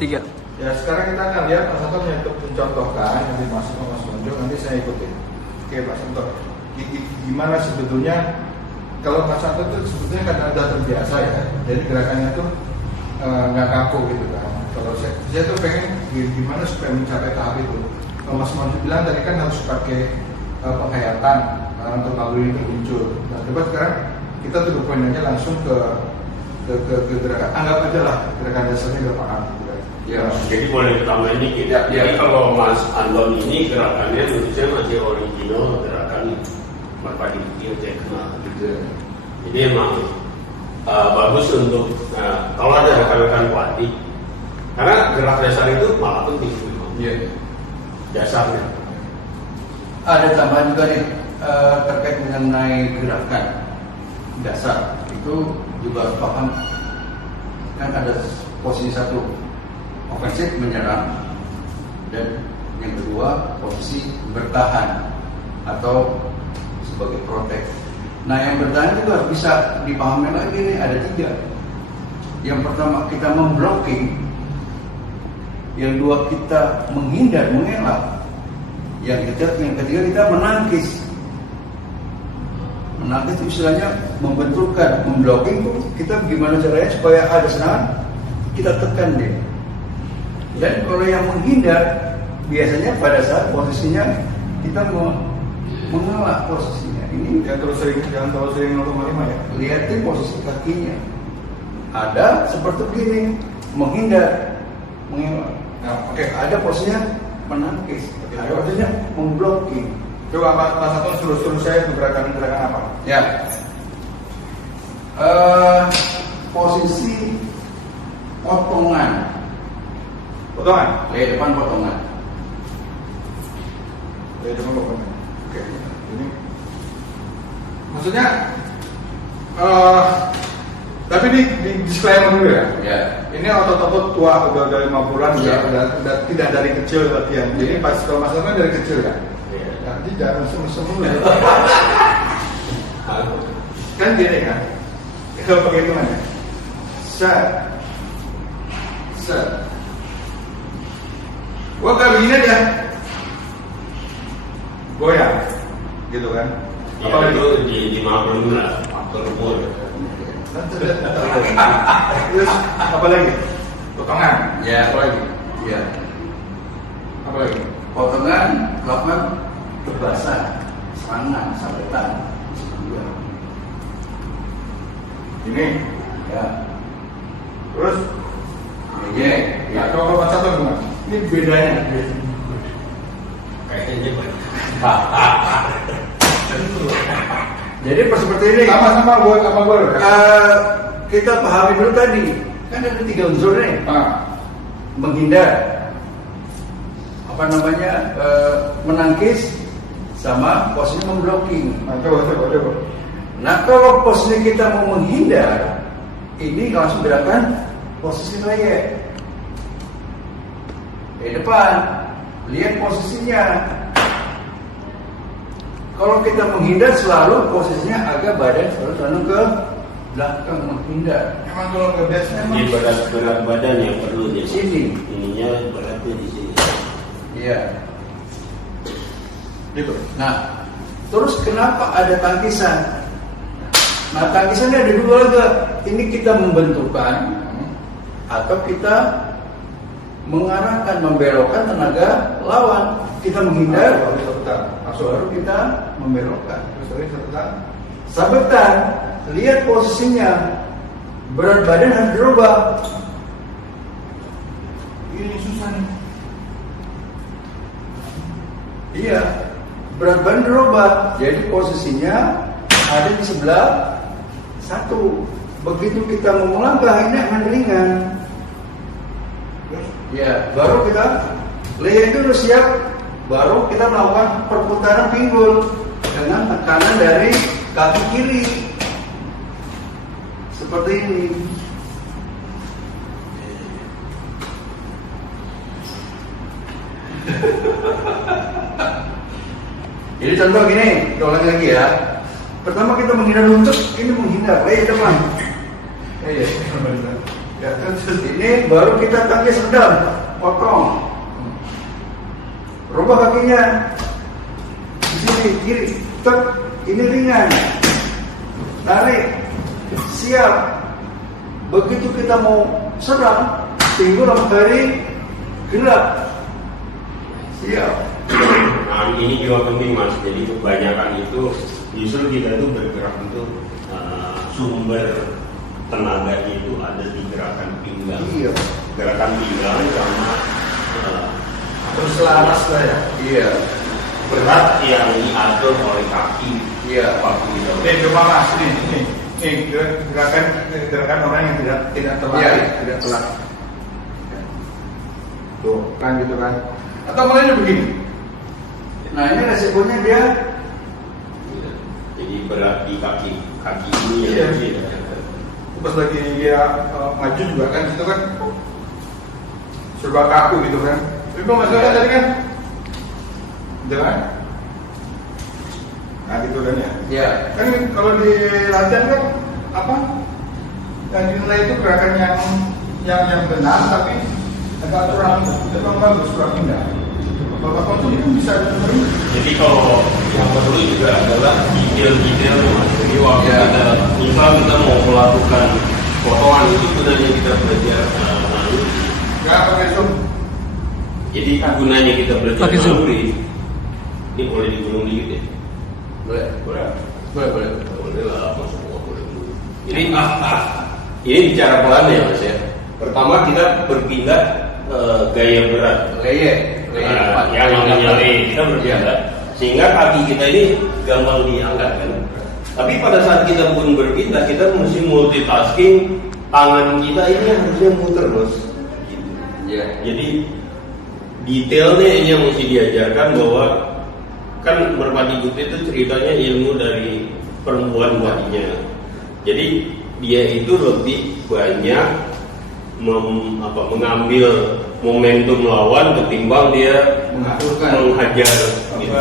3. Ya sekarang kita akan lihat Mas Anton untuk mencontohkan, nanti masuk ke Mas Gonjo, nanti saya ikutin. Oke Mas Anton, gimana sebetulnya kalau Mas Anton itu sebetulnya kan udah terbiasa ya, jadi gerakannya tuh nggak kaku gitu kan. Kalau saya tuh pengen gimana supaya mencapai tahap itu. Kalau Mas Gonjo bilang tadi kan harus pakai penghayatan untuk lalu ini termuncul. Nah coba sekarang kita tuh poin aja langsung ke gerakan, anggap aja lah gerakan dasarnya gak paham gitu kan. Ya, jadi boleh pertama ini kita. Jadi kalau Mas Anton ini gerakannya menurut saya masih original gerakan merpati kecil tekna gitu. Jadi emang bagus untuk kalau ada rekan-rekan pelatih, karena gerak dasar itu malah penting. Iya. Dasarnya. Ada tambahan juga nih terkait mengenai gerakan dasar itu juga harus paham, kan ada posisi satu ofensif menyerang dan yang kedua posisi bertahan atau sebagai protek. Nah yang bertahan juga harus bisa dipahami lagi nih, ada 3. Yang pertama kita memblocking, yang dua kita menghindar, mengelak, yang ketiga kita menangkis. Menangkis itu istilahnya membenturkan, memblocking itu kita gimana caranya supaya ada serangan kita tekan dia. Dan kalau yang menghindar biasanya pada saat posisinya kita mengelak posisinya. Ini jangan terlalu sering nonton ya. Lihatin posisi kakinya. Ada seperti begini, menghindar, mengelak. Nah, Oke, ada posisinya menangkis, ada posisinya memblocking. Coba Mas Anton suruh saya gerakan apa? Ya. Posisi potongan. Potongan? Dari depan potongan. Dari depan potongan. Oke. Ini maksudnya tapi di disclaimer dulu ya. Ya. Ini otot-otot tua udah 50-an Ya. udah tidak dari kecil latihan. Jadi pas kalau Mas Anton dari kecil kan. Nanti jangan semua kan gini kan, kalau bagaimana? Set, gua gak begini aja, goyang, gitu kan? Ya, itu di maklum lah, faktor umur. Terus apa lagi? Potongan. Ya. Apa lagi? Ya. Apa lagi? Potongan melakukan kebasan, serangan, sabetan. Ini. Ya. Terus? Ya. Ya. Kalau Mas Anton gimana? Ini bedanya. Kayaknya Jadi seperti ini. Sama-sama buat apa gue? Kita pahami dulu tadi. Kan ada 3 unsur nih. Menghindar, menangkis, sama posisinya memblocking. Coba. Nah kalau posisi kita mau menghindar, ini langsung gerakan posisi layek. Di depan, lihat posisinya. Kalau kita menghindar selalu posisinya agak badan selalu condong ke belakang menghindar. Emang kalau ke biasanya Ini berat badan yang perlu di Sini. Ininya beratnya di sini. Iya. gitu. Nah, terus kenapa ada tangkisan? Nah, tangkisannya ada 2 aja. Ini kita membenturkan atau kita mengarahkan, membelokkan tenaga lawan. Kita menghindar, baru kita membelokkan. Sabetan, lihat posisinya. Berat badan harus dirubah. Ini susah nih. Iya, berat badan dirubah. Jadi posisinya ada di sebelah satu. Begitu kita mau melangkah, ini akan ringan. Ya, baru kita leher itu siap. Baru kita melakukan perputaran pinggul dengan tekanan dari kaki kiri. Seperti ini. Jadi contoh gini, kita ulangi lagi ya. Pertama kita menghindar untuk ini menghindar, depan. Iya. Ya, terus Ini baru kita tangkis sedang, potong. Rubah kakinya. Di sini kiri, tek, ini ringan. Tarik. Siap. Begitu kita mau serang, timbul hari gerak. Siap. Nah, ini juga penting Mas. Jadi kebanyakan itu justru kita tuh bergerak itu sumber tenaganya itu ada di gerakan pinggang. Iya. Gerakan pinggang sama terus selaras lah ya. Iya. berat yang diatur oleh kaki. Iya. Waktu itu. Coba Mas, nih gerakan orang yang tidak telat. Iya, tidak telat. Tuh, kan gitu kan. Atau mulainya begini. Nah ini resikonya dia Jadi berat di kaki ini Iya. ya. Pas lagi dia maju juga kan, itu kan serba kaku gitu kan. Tapi kalau Mas Yoga tadi kan, jangan. Nah gitu kan ya. ya Kan kalau di latihan kan apa? Yang dinilai itu gerakan yang benar tapi agak kurang bagus, kurang indah. Bapak konsul itu bisa diterima. Jadi kalau yang perlu juga adalah detail-detail Mas. Jadi waktu Ya. kita kita mau melakukan potongan itu sebenarnya kita belajar Nggak pakai zoom. jadi gunanya kita belajar Pakai zoom. naluri. Ini boleh digulung dikit ya? boleh Boleh. boleh Boleh lah, apa semua boleh dulu. Jadi ini bicara pelan ya Mas ya. Pertama kita berpindah gaya berat. leye Nah, yang namanya lay kita berpindah sehingga kaki kita ini gampang diangkat kan. Tapi pada saat kita pun berpindah kita mesti multitasking, tangan kita ini harusnya muter Mas. Gitu. ya Jadi detailnya ini yang mesti diajarkan bahwa kan merpati putih itu ceritanya ilmu dari perempuan tadinya. Jadi dia itu lebih banyak mengambil momentum lawan ketimbang dia mengaturkan menghajar gitu.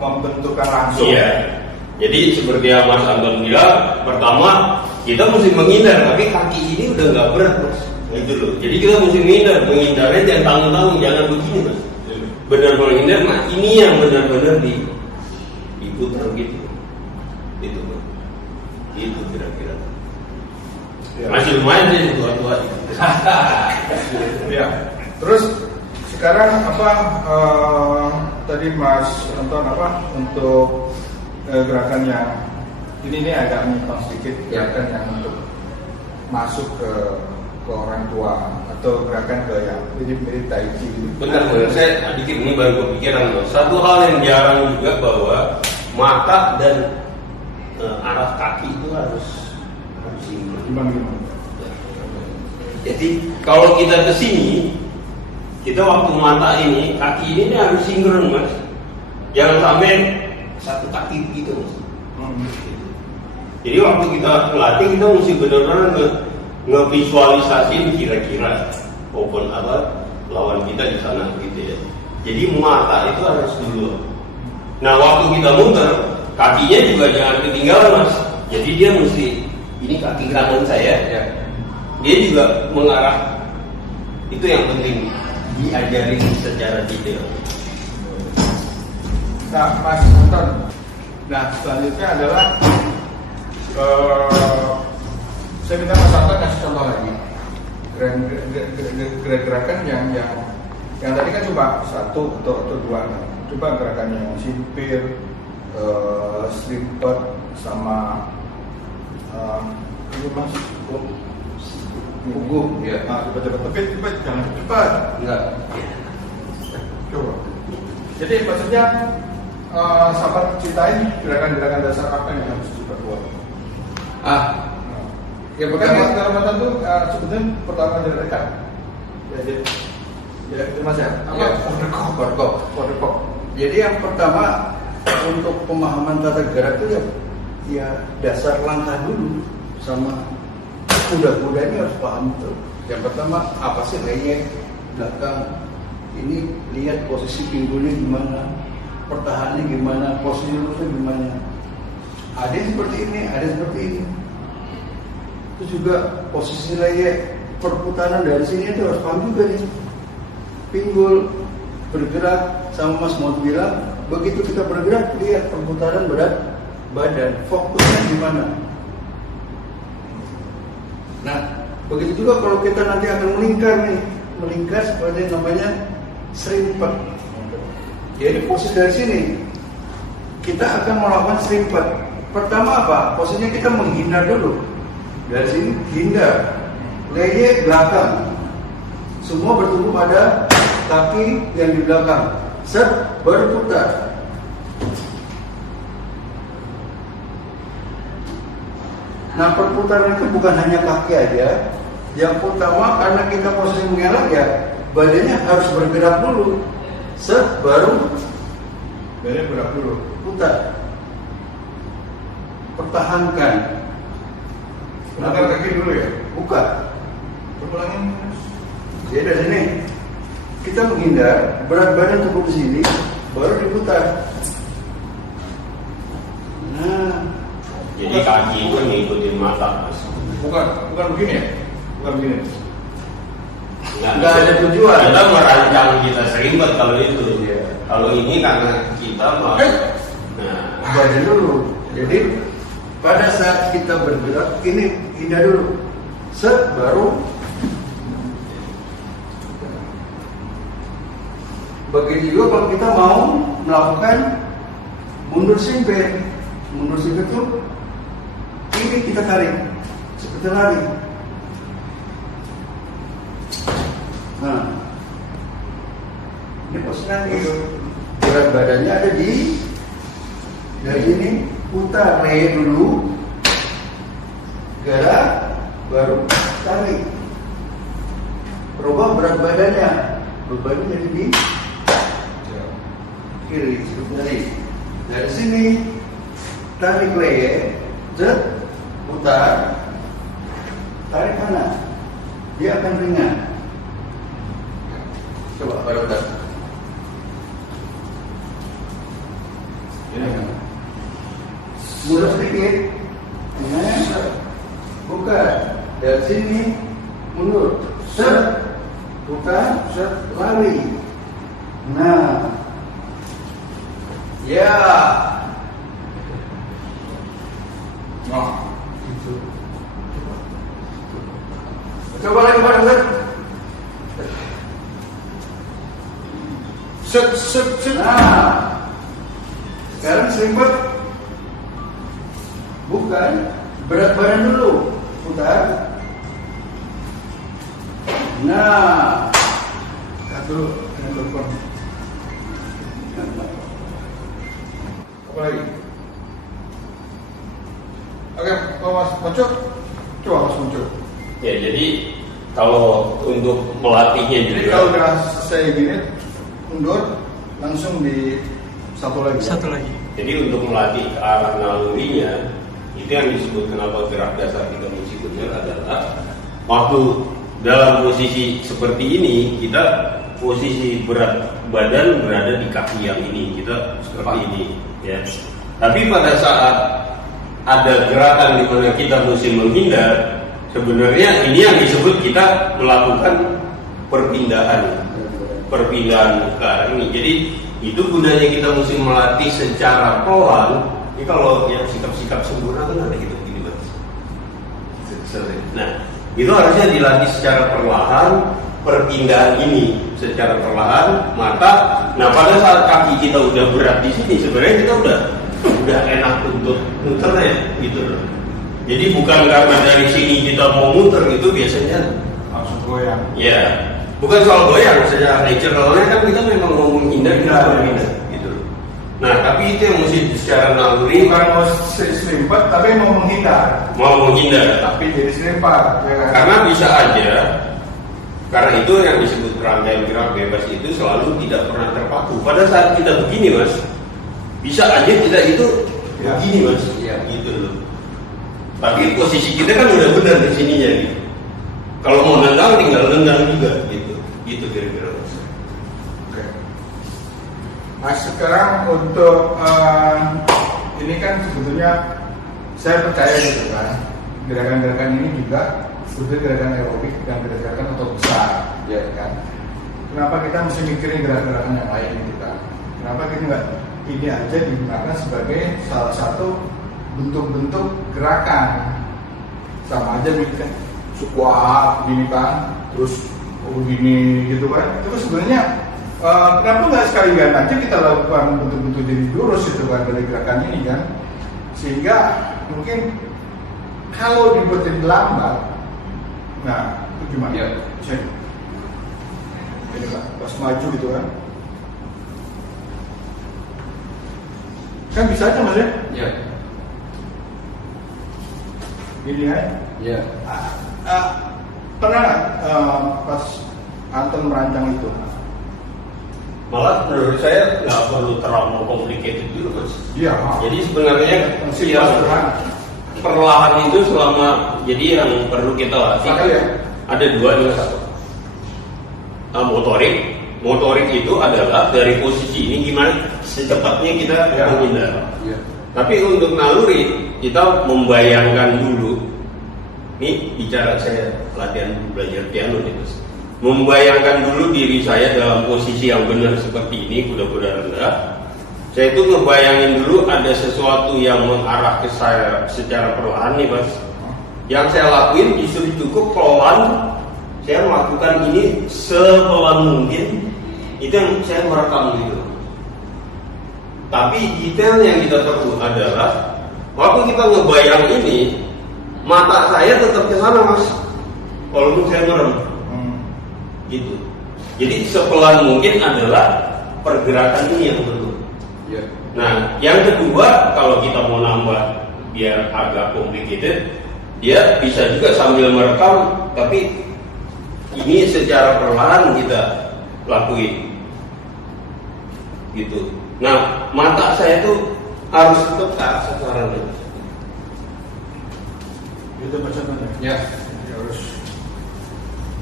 Membentukkan langsung. Iya. Jadi seperti yang Mas Anton bilang, pertama kita mesti menghindar, tapi kaki ini udah nggak berat Mas. Gitu loh. Jadi kita mesti menghindarnya jangan tanggung-tanggung, jangan begini Mas. Benar menghindar, nah ini yang benar-benar diputar gitu. Itu Mas. Itu kira-kira. Ya. Masih lumayan sih tua-tua. Ya. Terus sekarang apa tadi Mas Anton apa untuk gerakan yang ini agak menyimpang sedikit, gerakan yang untuk masuk ke orang tua atau gerakan ke yang mirip tai chi gitu. Benar, saya dikit ini baru kepikiran loh. Satu hal yang jarang juga bahwa mata dan arah kaki itu harus sinkron. Gimana? Jadi kalau kita ke sini, kita waktu mata ini, kaki ini harus sinkron Mas. Jangan sampai satu kaki gitu Mas. Jadi waktu kita melatih kita mesti benar-benar ngevisualisasiin kira-kira open apa lawan kita di sana gitu ya. Jadi mata itu harus dulu. Nah waktu kita muter, kakinya juga jangan ketinggalan Mas. Jadi dia mesti ini kaki kanan saya ya. Dia juga mengarah. Itu yang penting diajarin secara detail. Nah, Mas Anton. Nah, selanjutnya adalah saya minta Mas Anton kasih contoh lagi. Gerakan yang tadi kan cuma satu atau dua. Coba gerakan yang simpir, slimpet sama ini Mas punggung ya Nah, cepat, jangan cepat. enggak Coba. Jadi maksudnya sahabat ceritain gerakan-gerakan dasar apa yang harus diperkuat. ya Kan pertama dalam mata itu sebetulnya pertama dari rekan. Ya, itu Mas ya. Apa? Ya. Overcock. jadi yang pertama untuk pemahaman tata gerak itu ya dasar langkah dulu sama kuda-kudanya harus paham tuh. Yang pertama apa sih leye belakang ini, lihat posisi pinggulnya gimana, pertahanannya gimana, posisi lurusnya gimana. Ada yang seperti ini, ada yang seperti ini. Itu juga posisi leye perputaran dari sini itu harus paham juga nih. Pinggul bergerak, sama Mas mau bilang, begitu kita bergerak lihat perputaran berat badan, fokusnya di mana. Nah, begitu juga kalau kita nanti akan melingkar seperti namanya serimpet. Jadi posisi dari sini kita akan melakukan serimpet. Pertama apa? Posisinya kita menghindar dulu. Dari sini hindar, leye belakang. Semua bertumpu pada kaki yang di belakang. Set, berputar. Nah, perputaran itu bukan hanya kaki aja. Yang utama karena kita posisi mengelak ya, badannya harus bergerak dulu. Set, baru Badannya bergerak dulu. putar. Pertahankan. Putar kaki dulu ya. Buka. Ulangin. Jadi dari sini kita menghindar, berat badan cukup di sini, baru diputar. Nah, Jadi kaki itu ngikutin mata, Mas. Bukan begini ya? Bukan begini. nggak ada tujuan. Kita merancang kita serimpet kalau itu. Iya. Kalau ini karena kita mau. Nah, Badan dulu. Jadi pada saat kita bergerak, ini hindar dulu. Set, baru. Begitu juga kalau kita mau melakukan mundur simpir. Mundur simpir itu ini kita tarik seperti lari. Nah, ini posisi lagi. Berat badannya ada di dari sini, putar leye dulu, gerak, baru tarik. Rubah berat badannya, bebannya jadi di kiri, dari sini tarik leye, putar, tarik kanan, dia akan ringan. Coba pada putar. Mundur sedikit, buka dari sini, mundur, buka, lari. Nah, ya. Nah, Coba lagi pada set. Nah, sekarang serimpet. Bukan, berat badan dulu, putar. Nah, Satu, ini telepon. Apa lagi? Oke, Mas Muncul. Coba Mas Muncul. ya jadi kalau untuk melatihnya Jadi juga. kalau udah selesai gini, mundur, langsung di satu lagi. Satu lagi. Jadi untuk melatih ke arah nalurinya, itu yang disebut kenapa gerak dasar kita mesti benar adalah waktu dalam posisi seperti ini, kita posisi berat badan berada di kaki yang ini, kita seperti ini, ya. Tapi pada saat ada gerakan di mana kita mesti menghindar, sebenarnya ini yang disebut kita melakukan perpindahan ke arah ini. Jadi itu gunanya kita mesti melatih secara pelan. Ini kalau yang sikap-sikap sempurna kan ada gitu gini Mas. Nah, itu harusnya dilatih secara perlahan, perpindahan ini secara perlahan, mata. Nah, pada saat kaki kita udah berat di sini, sebenarnya kita udah enak untuk muternya gitu loh. Jadi bukan karena dari sini kita mau muter, itu biasanya Langsung goyang. ya, bukan soal goyang, secara naturalnya kan kita memang mau menghindar, kita berpindah gitu. Nah, tapi itu yang mesti secara naluri, Bukan mau serimpet, tapi mau menghindar. tapi Jadi serimpet, ya kan? karena bisa aja, karena itu yang disebut rantai gerak bebas itu selalu tidak pernah terpaku. Pada saat kita begini Mas, bisa aja kita itu Ya. begini Mas, ya gitu loh. Tapi posisi kita kan udah benar di sininya gitu. Kalau mau nendang tinggal nendang juga gitu kira-kira Mas. Oke. Nah sekarang untuk ini kan sebetulnya saya percaya gitu kan, gerakan-gerakan ini juga sebetulnya gerakan aerobik dan gerakan otot besar, ya kan? Kenapa kita mesti mikirin gerakan-gerakan yang lain gitu kan? Kenapa kita nggak ini aja digunakan sebagai salah satu bentuk-bentuk gerakan? Sama aja misalnya squat gini kan, terus gini gitu kan? Itu sebenarnya kenapa nggak sekalian aja kita lakukan bentuk-bentuk jadi jurus itu kan dari gerakan ini kan? Sehingga mungkin kalau dibuatin lambat, nah itu gimana? Ya. Saya ini kan pas maju gitu kan? Kan bisa aja mas ya? Ya. Gini ya? Ya. Pernah nggak, pas Anton merancang itu? Malah menurut saya nggak perlu terlalu complicated dulu mas. Iya. Jadi sebenarnya perlahan itu selama jadi yang perlu kita latih Ya. ada dua nih satu. Motorik itu adalah dari posisi ini gimana secepatnya kita menghindar. Ya. Tapi untuk naluri kita membayangkan dulu. Ini bicara saya latihan belajar piano nih mas. Membayangkan dulu diri saya dalam posisi yang benar seperti ini, kuda-kuda rendah. Saya itu ngebayangin dulu ada sesuatu yang mengarah ke saya secara perlahan nih mas. Yang saya lakuin justru cukup pelan. Saya melakukan ini sepelan mungkin. Itu yang saya merekam gitu. Tapi detail yang kita perlu adalah waktu kita ngebayang ini, mata saya tetap ke sana mas. Walaupun saya merem. Gitu. Jadi sepelan mungkin adalah pergerakan ini yang perlu. Ya. Nah, yang kedua kalau kita mau nambah biar agak complicated, dia bisa juga sambil merekam, tapi ini secara perlahan kita lakuin. Gitu. Nah, mata saya tuh harus tetap ke arah sasaran. Itu maksudnya. Ya. Harus.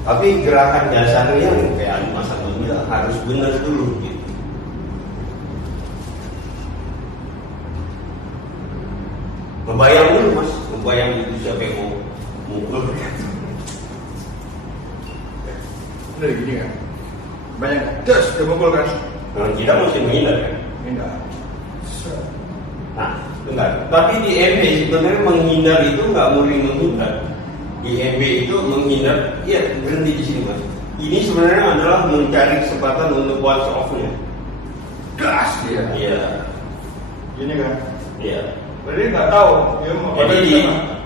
Tapi gerakan dasarnya kayak Mas Anton bilang harus benar dulu gitu. Membayang dulu mas, membayang itu siapa yang mau mukul. Udah gini kan? Banyak terus udah mukul kan? Nah, kita mesti menghindar kan? Pindah. Nah, bentar. Tapi di MB sebenarnya menghindar itu nggak murni menghindar. Di MB itu menghindar, iya berhenti di sini mas. Ini sebenarnya adalah mencari kesempatan untuk once off-nya. Gas dia. Iya. Gini kan? Iya. Berarti nggak tahu dia mau Jadi di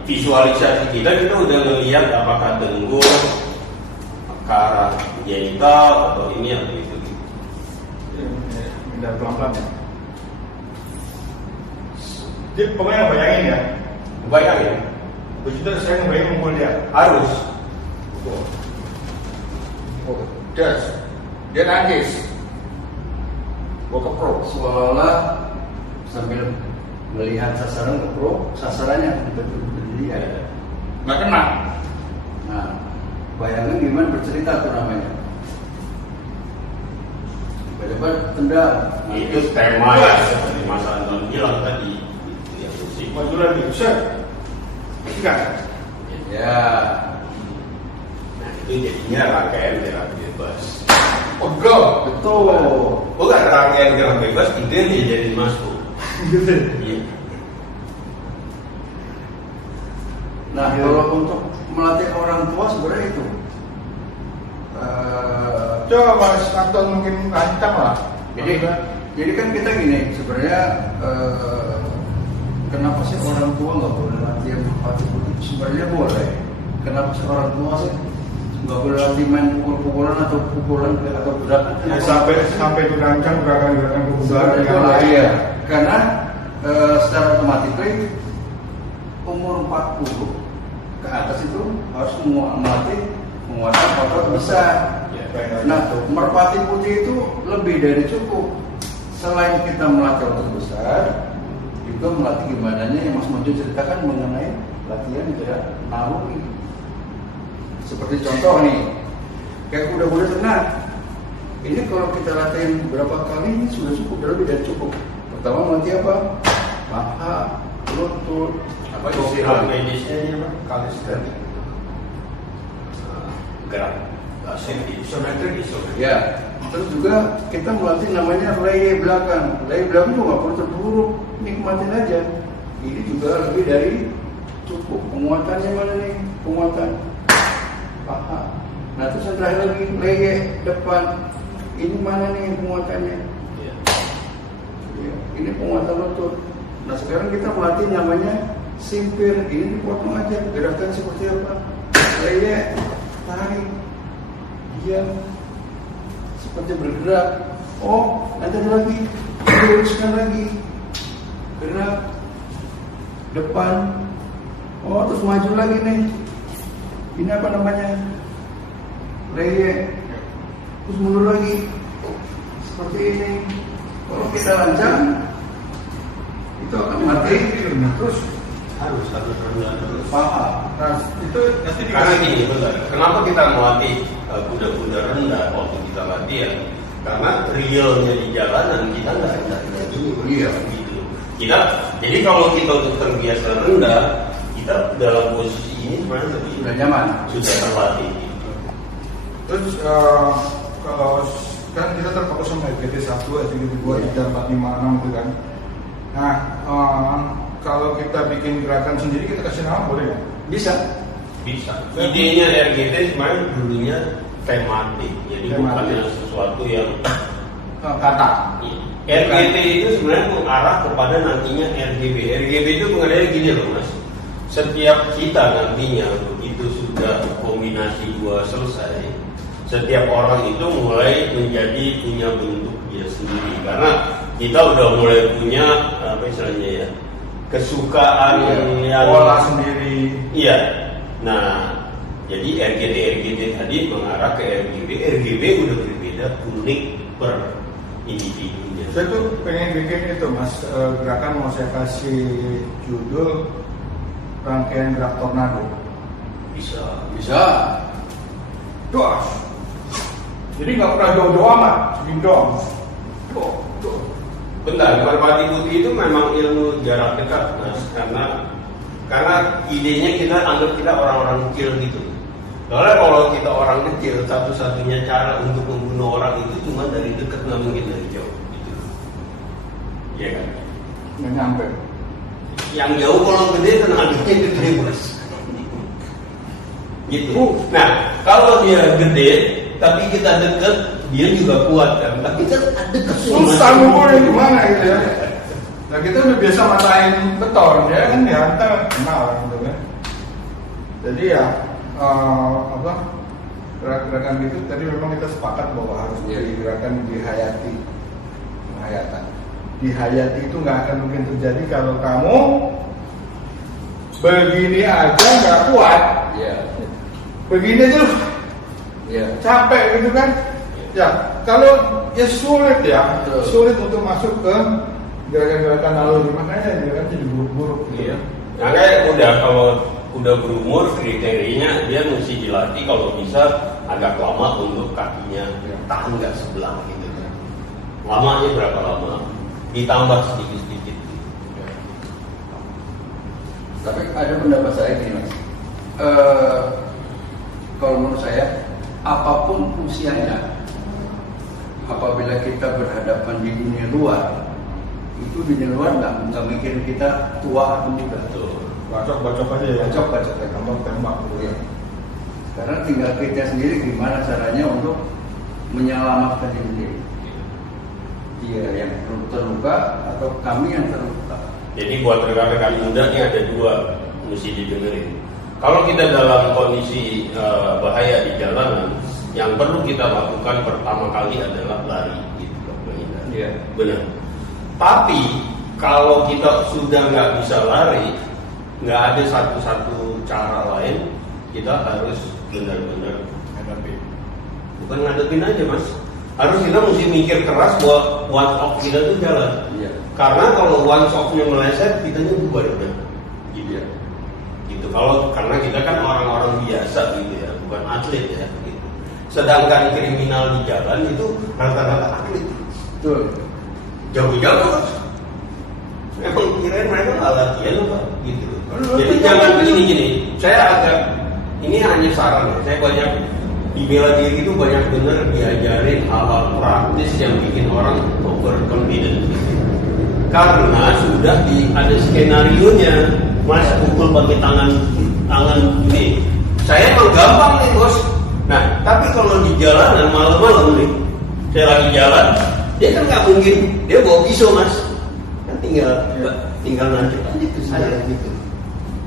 visualisasi kita udah ngelihat apakah dengkul ke arah genital atau ini atau itu. Pindah pelan-pelan ya. Dia pokoknya bayangin ya. Bayangin. Begitu saya ngebayangin mukul dia. Harus. Oh, gas. Dia nangis. Gua keprok. Seolah-olah sambil melihat sasaran keprok, sasarannya betul-betul dia. Nggak kena. Nah, bayangin gimana bercerita tuh namanya. Tiba-tiba tendang. Itu tema ya seperti Mas Anton bilang tadi. Itu yang musik. Maju lagi. Set. Kan? Ya. Nah itu jadinya rangkaian gerak bebas. Pegel. Betul. Bukan rangkaian gerak bebas itu yang jadi masuk. Gitu. Iya. Nah, kalau untuk melatih orang tua sebenarnya itu. Coba Mas Anton mungkin rancang lah. Jadi kan kita gini, sebenarnya kenapa sih orang tua nggak boleh latihan merpati putih? Sebenarnya boleh. Kenapa sih orang tua sih nggak boleh latihan main pukul-pukulan atau pukulan atau gerakan? Ya, sampai dirancang gerakan-gerakan kebugaran yang Boleh, lain. iya. Karena secara otomatis umur 40 ke atas itu harus melatih menguatkan otot besar. Nah, merpati putih itu lebih dari cukup. Selain kita melatih otot besar, juga melatih gimana yang Mas Mojo ceritakan mengenai latihan gerak naluri. Seperti contoh nih, kayak kuda-kuda tenang. Ini kalau kita latihan berapa kali ini sudah cukup, lebih dari cukup. Pertama melatih apa? Paha, lutut, Apa istilah medisnya ini Pak? Kalistenik. Gerak. Isometrik. ya. Terus juga kita melatih namanya leye belakang. Leye belakang juga nggak perlu terburuk, nikmatin aja. Ini juga lebih dari cukup. Penguatannya mana nih? Penguatan paha. Nah terus yang terakhir lagi leye depan. Ini mana nih penguatannya? Iya. Ya, ini penguatan lutut. Nah sekarang kita melatih namanya simpir. Ini dipotong aja. Gerakan seperti apa? Leye, tarik, diam, seperti bergerak. Oh, nanti ada lagi. Luruskan lagi. Gerak. Depan. Oh, terus maju lagi nih. Ini apa namanya? Leye. Terus mundur lagi. Seperti ini. Kalau kita lancang, itu akan mati. Terus Harus rendah terus. Paham. nah itu nanti Karena dikasih gini, betul. Kenapa kita melatih kuda-kuda rendah waktu kita latihan? Karena realnya di jalanan kita nggak rendah dulu. Iya. Gitu. Jadi kalau kita udah terbiasa rendah, kita dalam posisi ini sebenarnya lebih Sudah nyaman. sudah terlatih. Terus kalau kan kita terfokus sama RGT 1, RGT 2, 3, 4, 5, 6 gitu kan. Nah, kalau kita bikin gerakan sendiri kita kasih nama boleh nggak? Bisa. Bisa. Idenya RGT sebenarnya dulunya tematik, jadi bukannya sesuatu yang Kata. RGT itu sebenarnya mengarah kepada nantinya RGB. RGB itu pengertiannya gini loh Mas. Setiap kita nantinya begitu sudah kombinasi dua selesai, setiap orang itu mulai menjadi punya bentuk dia sendiri. Karena kita udah mulai punya apa istilahnya ya, kesukaan yang Pola sendiri. Iya. Nah, jadi RGT tadi mengarah ke RGB. RGB udah berbeda, unik per individunya. Saya tuh pengen bikin itu Mas, gerakan mau saya kasih judul rangkaian gerak tornado. Bisa. Bisa. Dos. Jadi nggak pernah jauh-jauh amat, segini doang. Tuh. Bentar, merpati putih itu memang ilmu jarak dekat, Mas. Karena idenya kita anggap kita orang-orang kecil gitu. Soalnya kalau kita orang kecil, satu-satunya cara untuk membunuh orang itu cuma dari dekat, nggak mungkin dari jauh. Gitu. Iya kan? Nggak nyampe. Yang jauh kalau gede tenaganya gede Mas. Gitu. Nah, kalau dia gede, tapi kita deket, dia juga kuat kan. Tapi kan deket Susah ngumpulnya gimana gitu ya. Nah kita udah biasa matain beton ya kan, ya kita kenal gitu kan. Jadi ya gerakan gitu tadi memang kita sepakat bahwa harus jadi gerakan dihayati. Penghayatan. Dihayati itu nggak akan mungkin terjadi kalau kamu begini aja nggak kuat. Iya. Begini aja loh, Iya. capek gitu kan. Ya kalau ya sulit ya, Betul. sulit untuk masuk ke gerakan-gerakan naluri, makanya gerakan jadi buruk-buruk gitu. Iya. Makanya udah kalau udah berumur kriterianya dia mesti dilatih kalau bisa agak lama untuk kakinya tahan nggak sebelah gitu kan. Lamanya berapa lama? Ditambah sedikit-sedikit. Tapi ada pendapat saya gini Mas. Kalau menurut saya, apapun usianya, apabila kita berhadapan di dunia luar, itu dunia luar nggak mikir kita tua atau muda. Betul. Bacok aja ya, Bacok, tembak gitu ya. Karena tinggal kita sendiri gimana caranya untuk menyelamatkan diri sendiri. Dia yang terluka atau kami yang terluka. Jadi buat rekan-rekan muda ini ada dua mesti didengerin. Kalau kita dalam kondisi bahaya di jalanan, yang perlu kita lakukan pertama kali adalah lari, gitu loh, menghindar. Iya. Benar. Tapi kalau kita sudah nggak bisa lari, nggak ada satu-satu cara lain, kita harus benar-benar Hadapi. bukan ngadepin aja Mas. Harus kita mesti mikir keras buat one off kita tuh jalan. Iya. Karena kalau one off-nya meleset, kita bubar udah. Gitu ya. Gitu. Karena kita kan orang-orang biasa gitu ya, bukan atlet ya. Gitu. Sedangkan kriminal di jalan itu rata-rata atlet. Betul. Jauh-jauh. Emang kirain mereka nggak latihan Pak gitu. Jadi jangan gini. Saya agak ini hanya saran. Saya banyak di bela diri itu banyak bener diajarin hal-hal praktis yang bikin orang overconfident. Karena sudah ada skenario nya, Mas pukul pakai tangan ini. Saya emang gampang nih bos. Nah, tapi kalau di jalanan malam-malam nih, saya lagi jalan, dia kan nggak mungkin dia bawa pisau Mas, kan tinggal nanti aja itu saya gitu.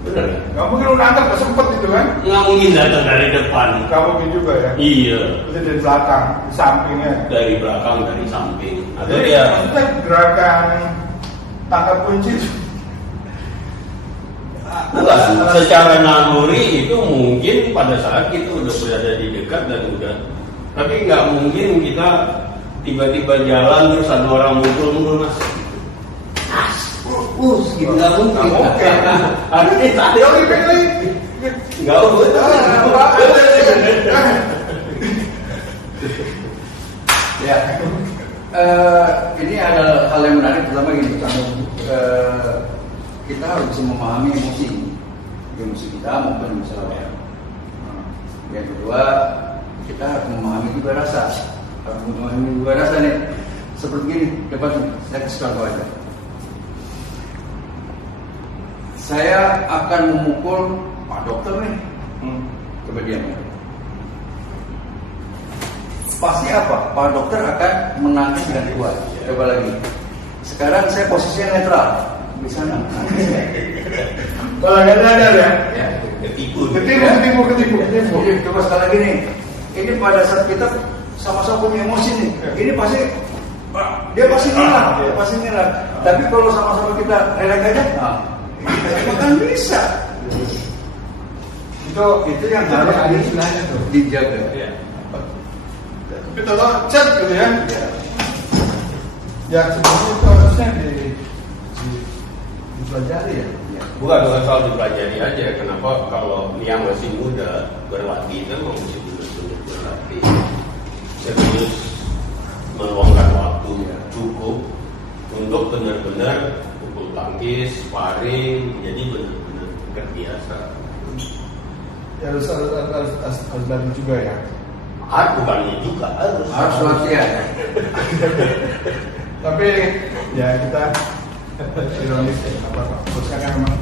Benar ya? Nggak mungkin lu nangkep, nggak sempet itu kan? Nggak mungkin datang dari depan. Nggak mungkin juga ya? Iya. Itu dari belakang, di sampingnya. Dari belakang, dari samping. Atau Jadi dia maksudnya gerakan tangkap kunci itu secara naluri itu mungkin pada saat kita udah berada di dekat dan udah, tapi nggak mungkin kita tiba-tiba jalan terus ada orang mukul Mas. Gitu nggak mungkin. Ada tadi nggak Ya, ini ada hal yang menarik, pertama gini, kita harus bisa memahami emosi kita maupun emosi lawan. Yang kedua, kita harus memahami juga rasa. Nih, seperti gini, dapat saya kasih contoh aja. Saya akan memukul Pak Dokter nih, coba diam. Pasti apa? Pak Dokter akan menangis dengan kuat. Coba lagi. Sekarang saya posisinya netral di sana. kalau nggak sadar ya? ketipu. Jadi coba sekali lagi nih. Ini pada saat kita sama-sama punya emosi nih. Ini pasti dia pasti ngilang. Tapi kalau sama-sama kita relax aja, bukan bisa. Itu yang harus ada istilahnya tuh dijaga. Ya. Tapi kalau chat gitu ya. Ya sebenarnya itu harusnya dipelajari ya. Bukan soal dipelajari aja. Kenapa kalau dia masih muda berlatih kan masih benar-benar berlatih. Serius meluangkan waktu cukup untuk benar-benar pukul tangkis, sparring, jadi benar-benar terbiasa. Ya harus lari juga ya. Bukannya juga Harus latihan. Tapi ya kita ironis ya, apa kan memang